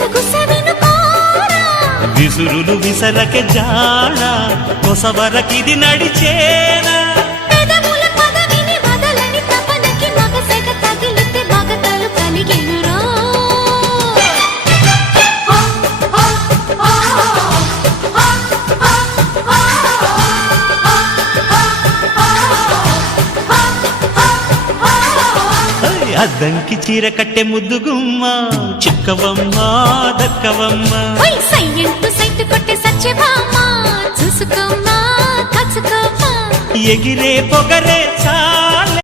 విసురులు విసరకే జాడ కొసవరకిది నడిచేనా అద్దంకి చీర కట్టె ముద్దుగుమ్మ చిక్కవమ్మ దక్కవమ్మ సైట్ కొట్టే చూసుకోమ్మా ఎగిరే పొగరే చా